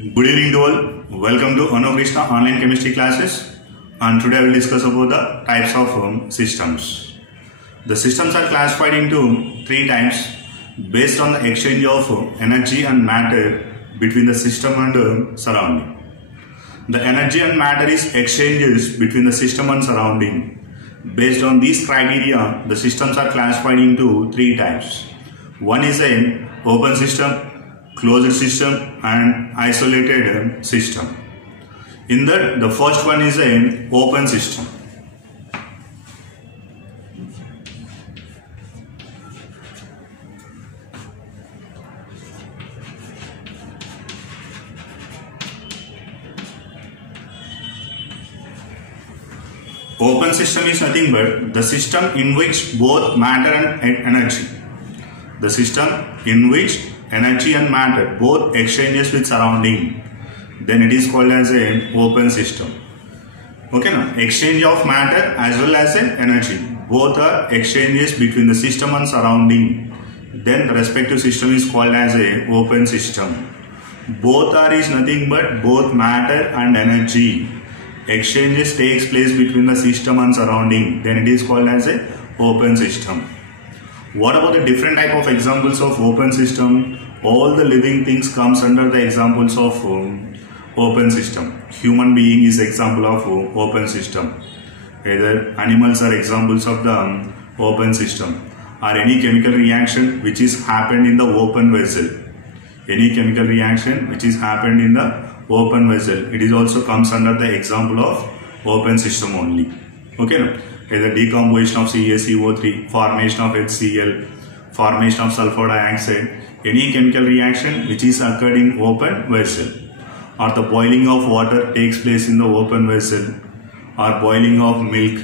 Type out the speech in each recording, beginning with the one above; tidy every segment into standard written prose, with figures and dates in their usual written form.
Good evening to all. Welcome to Anu Krishna online chemistry classes. And today I will discuss about the types of systems. The systems are classified into three types based on the exchange of energy and matter between the system and surrounding. The energy and matter is exchanges between the system and surrounding. Based on these criteria, the systems are classified into three types. One is an open system, closed system and isolated system. In that, the first one is an open system. Open system is nothing but the system in which both matter and energy. The system in which energy and matter both exchanges with surrounding, then it is called as an open system. Okay, now exchange of matter as well as an energy, both are exchanges between the system and surrounding, then the respective system is called as an open system. Both are is nothing but both matter and energy exchanges takes place between the system and surrounding, then it is called as an open system. What about the different type of examples of open system? All the living things comes under the examples of open system. Human being is example of open system. Either animals are examples of the open system, or any chemical reaction which is happened in the open vessel. Any chemical reaction which is happened in the open vessel, it is also comes under the example of open system only. Okay. Either decomposition of CaCO3, formation of HCl, formation of sulfur dioxide, any chemical reaction which is occurred in open vessel, or the boiling of water takes place in the open vessel, or boiling of milk,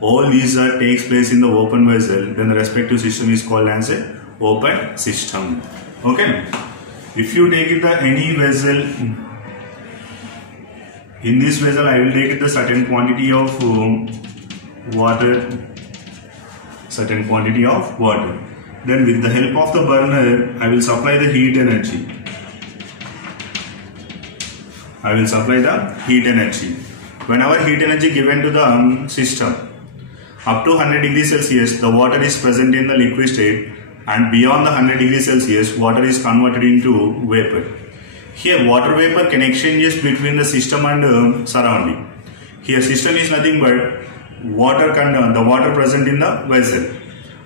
all these takes place in the open vessel, then the respective system is called as a open system. Okay. If you take it the any vessel, in this vessel I will take it the certain quantity of water, then with the help of the burner I will supply the heat energy. Whenever heat energy given to the system up to 100 degrees Celsius, the water is present in the liquid state, and beyond the 100 degrees Celsius water is converted into vapor. Here water vapor can exchanges between the system and surrounding. Here system is nothing but the water present in the vessel,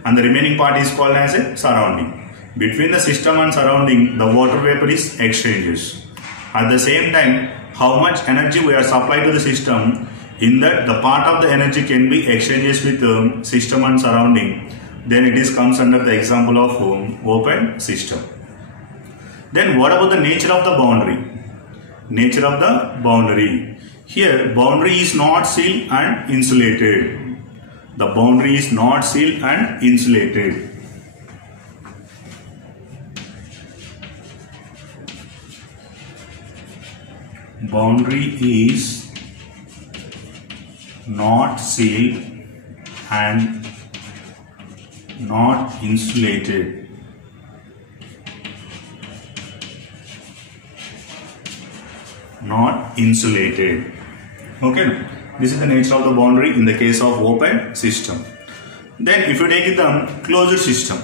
and the remaining part is called as a surrounding. Between the system and surrounding, the water vapor is exchanges. At the same time, how much energy we are supplied to the system, in that the part of the energy can be exchanges with the system and surrounding, then it is comes under the example of open system. Then what about the nature of the boundary? Nature of the boundary. Here, boundary is not sealed and insulated. The boundary is not sealed and insulated. Boundary is not sealed and not insulated. Not insulated. Okay, this is the nature of the boundary in the case of open system. Then if you take it the closed system.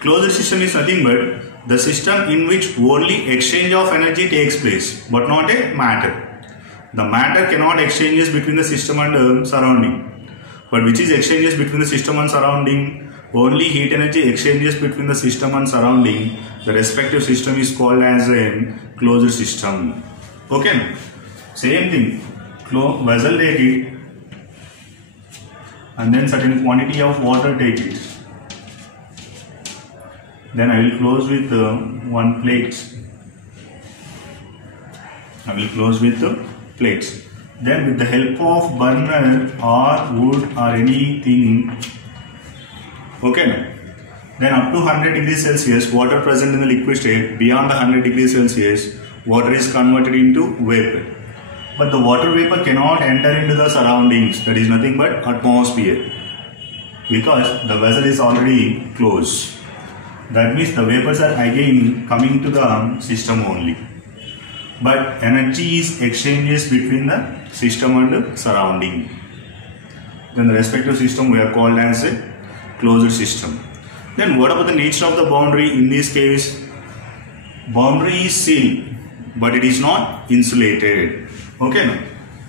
Closed system is nothing but the system in which only exchange of energy takes place, but not a matter. The matter cannot exchanges between the system and surrounding, but which is exchanges between the system and surrounding, only heat energy exchanges between the system and surrounding. The respective system is called as a closed system. Okay, same thing. Vessel take it, and then certain quantity of water take it. Then I will close with one plate. Then with the help of burner or wood or anything, okay. Then up to 100 degrees Celsius, water present in the liquid state. Beyond the 100 degrees Celsius, water is converted into vapor. But the water vapor cannot enter into the surroundings, that is nothing but atmosphere, because the vessel is already closed. That means the vapors are again coming to the system only. but energy is exchanges between the system and the surrounding. Then the respective system we are called as a closed system. Then what about the nature of the boundary? In this case, boundary is sealed, but it is not insulated. Okay, now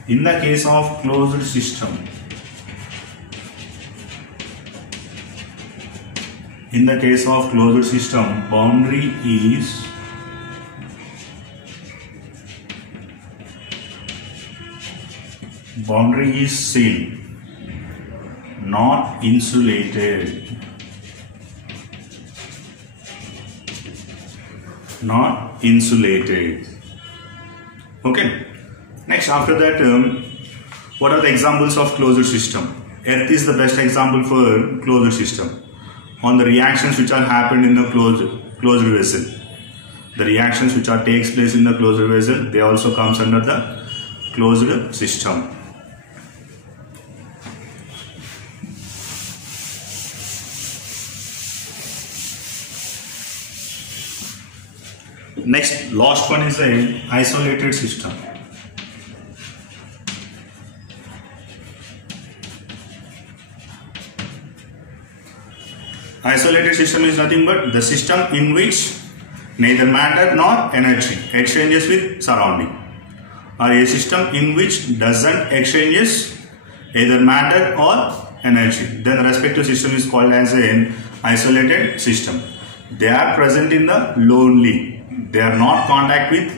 in the case of closed system, boundary is sealed, not insulated. Okay. Next, after that, what are the examples of closed system? Earth is the best example for closed system. On the reactions which are happened in the closed vessel, the reactions which are takes place in the closed vessel, they also comes under the closed system. Next, last one is a isolated system. Isolated system is nothing but the system in which neither matter nor energy exchanges with surrounding, or a system in which doesn't exchanges either matter or energy. Then the respective system is called as an isolated system. They are present in the lonely. They are not contact with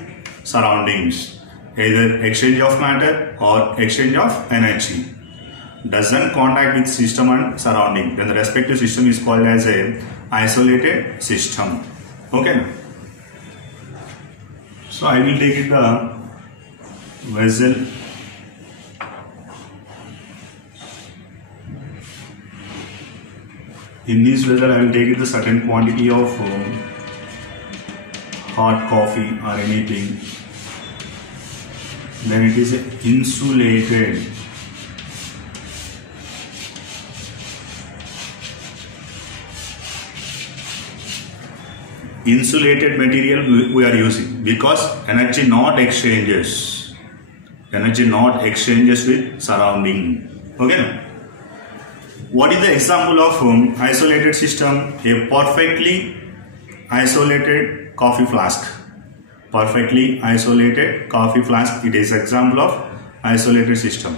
surroundings, either exchange of matter or exchange of energy. Doesn't contact with system and surrounding. Then the respective system is called as a isolated system. Okay. So I will take it the vessel. In this vessel, I will take it the certain quantity of hot coffee or anything. Then it is insulated. Insulated material we are using because energy not exchanges with surrounding. Okay. What is the example of isolated system? A perfectly isolated coffee flask. Perfectly isolated coffee flask. It is example of isolated system.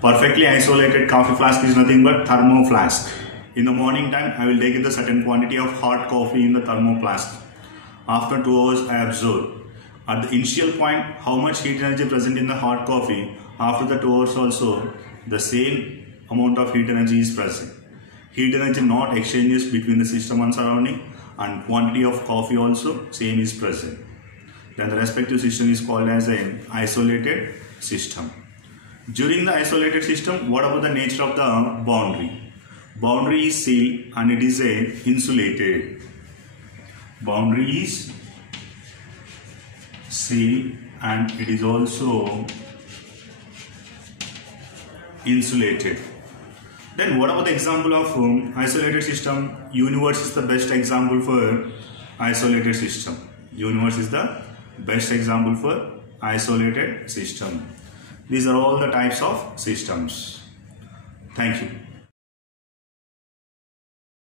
Perfectly isolated coffee flask is nothing but thermo flask. In the morning time, I will take in the certain quantity of hot coffee in the thermo flask. After 2 hours, I observe at the initial point how much heat energy present in the hot coffee. After the 2 hours also, the same amount of heat energy is present. Heat energy not exchanges between the system and surrounding, and quantity of coffee also same is present. Then the respective system is called as an isolated system. During the isolated system, what about the nature of the boundary? Boundary is sealed and it is insulated. Boundary is sealed and it is also insulated. Then what about the example of isolated system? Universe is the best example for isolated system. Universe is the best example for isolated system. These are all the types of systems. Thank you.